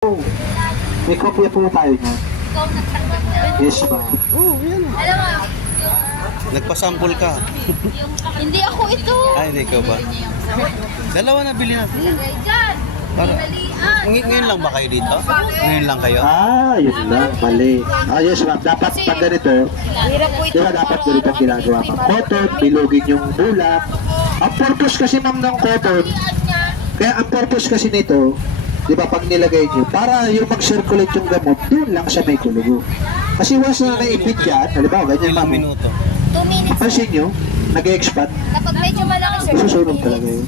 May kopya po tayo niya. Ikaw nagtanggap. Yes, ma'am. Oh, yan. Alam mo, Nagpasample ka. hindi ako ito. Ay, hindi ka ba? Dalawa na bili natin. Lagay dyan. Para- Hinalian. Ngayon lang ba kayo dito? Ngayon lang kayo? Yun lang. Mali. Yes, ma'am. Dapat pag ganito, Hirap po di ba dapat ganito ang ginagawa, ma'am? Cotton, bilugin yung bulak. Ang purpose kasi, ma'am, ng cotton, kaya ang purpose kasi nito, di ba, pag nilagay nyo, para yung mag-circulate yung gamot, doon lang sa may kulugo. Kasi once na naipit yan, halimbawa, ganyan, Ilang ma'am. minuto? 2 minutes. Pansin nyo, nag-expand, Kapag medyo malaki, sir. susunod talaga yun.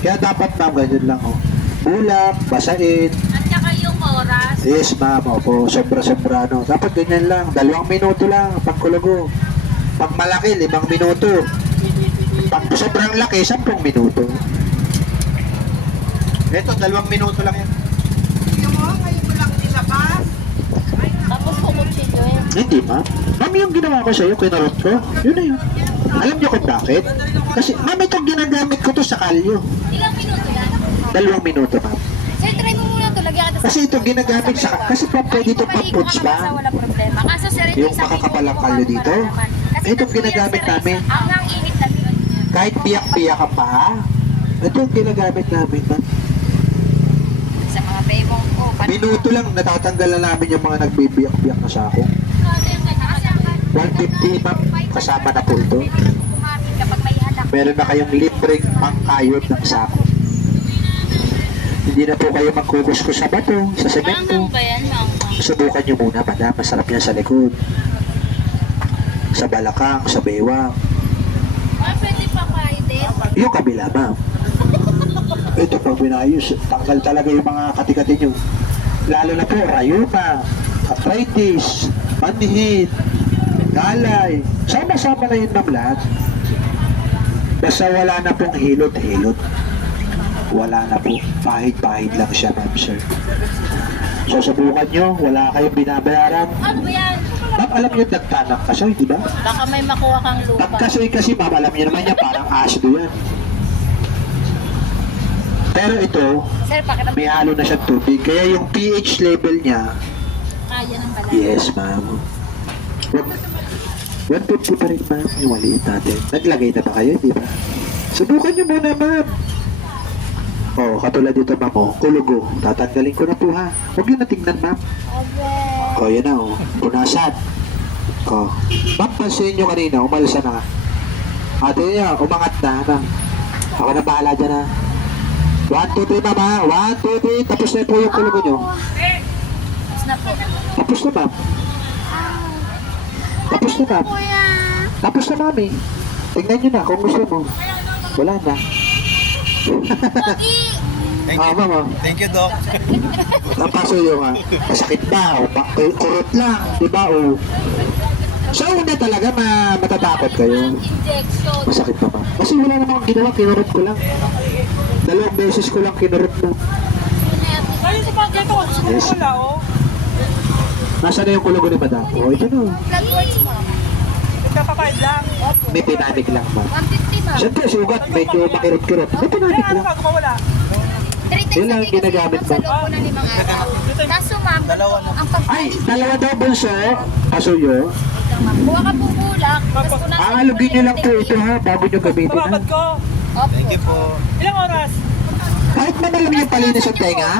Kaya dapat, ma'am, ganyan lang, oh. Bulak, basain. At saka yung oras. Yes, ma'am. Opo, sobra-sobra, no. Dapat ganyan lang. 2 minuto lang, pang kulugo. Pag malaki, 5 minuto. Pag sobrang laki, 10 minuto. Ito, 2 minuto lang yan. Tapos kukutsilyo yun. Hindi, ma'am. Ma'am, yung ginawa ko sa'yo, kinarot ko. Yun na yun. Alam niyo kung bakit? Kasi, ma'am, itong ginagamit ko to sa kalyo. Ilang minuto yan? 2 minuto, ma'am. Sir, try mo muna ito. Lagyan kita sa... Kasi ito ginagamit sa... Kasi pa pwede ito pang-puts ba? Wala problema. Kaso sir, ito Yung makakapalang kalyo dito. Itong ginagamit namin. Ang init na yun. Kahit piyak-piyak ka pa, ito yung ginagamit namin, ma'am. Sa mga bebong ko. Minuto lang, natatanggal na namin yung mga nagbibiyak-biyak na sako. 150, ma'am, kasama na po ito. Kapag may anak. Meron na kayong libreng pangkayod ng sako. Hindi na po kayo magkukuskus sa bato, sa semento. ba yan, Subukan nyo muna, madam. Masarap yan sa likod. Sa balakang, sa bewang. Pwede pa kayo din. Yung kabila, ma'am. Ito pag binayos, tanggal talaga yung mga kati-kati nyo. Lalo na po, rayuma, arthritis, manhid, galay. Sama-sama na yun, ma'am, lahat. Basta wala na pong hilot-hilot. Wala na po. Pahid-pahid lang siya, ma'am, sir. So, subukan nyo, wala kayong binabayaran. Ano ba yan? Ma'am, alam nyo, nagtanak kasoy, di ba? Baka may makuha kang lupa. Nagkasoy kasi, ma'am, alam nyo naman yan, parang asdo yan. Pero ito, Sir, pakiram. may halo na siyang tubig. Kaya yung pH level niya, Kaya ng balay. yes, ma'am. 150 pa rin, ma'am, yung maliit natin. Naglagay na ba kayo, di ba? Subukan nyo muna, ma'am. Oh, katulad dito, ma'am, oh, kulugo. Tatanggalin ko na po, ha. Huwag yun na tingnan, ma'am. Oh, yan na, oh. Punasan. Oh. Ma'am, pansin nyo kanina, umalsa na. Ate niya, umangat na, ma'am. Ako na bahala dyan, ha. 1, 2, 3, ma'am, ha. 1, 2, 3. Tapos na po yung kulugo nyo. Tapos na po. Tapos na, ma'am. Tapos na, ma'am. Tapos na, mami. Tingnan nyo na kung gusto mo. Wala na. Thank you. Ma'am, oh. Thank you, Doc. Napaso yung masakit ba o kurot lang, di ba? O sa una talaga matatakot kayo. Injection. Masakit pa, ma'am. Kasi wala namang ginawa, kinurot ko lang. 2 beses ko lang kinurot na. Ayun si Pagay ko. Yes. Wala, oh. Nasaan na yung kulugo ni madam? O, ito na. Blood works, ma'am. Nagkakapayad lang. May pinanik lang, ma'am. 150, ma'am. Siyempre, sugat, medyo makirot-kirot. May Ay, pinanik ano lang. ka, wala. Yun lang ang ginagamit, Sa ma'am. loob po ng 5 araw. Kaso, ma'am, ang Ay, pagkain. 2 daw bunso. Pasuyo. Kuha ka po bulak. Tapos kung nasa Aalugin nyo lang po ito, ha, bago nyo gamitin, ha. Tababad ko. Opo. Thank you po. Ilang oras? Kahit madali yung palinis ang tenga,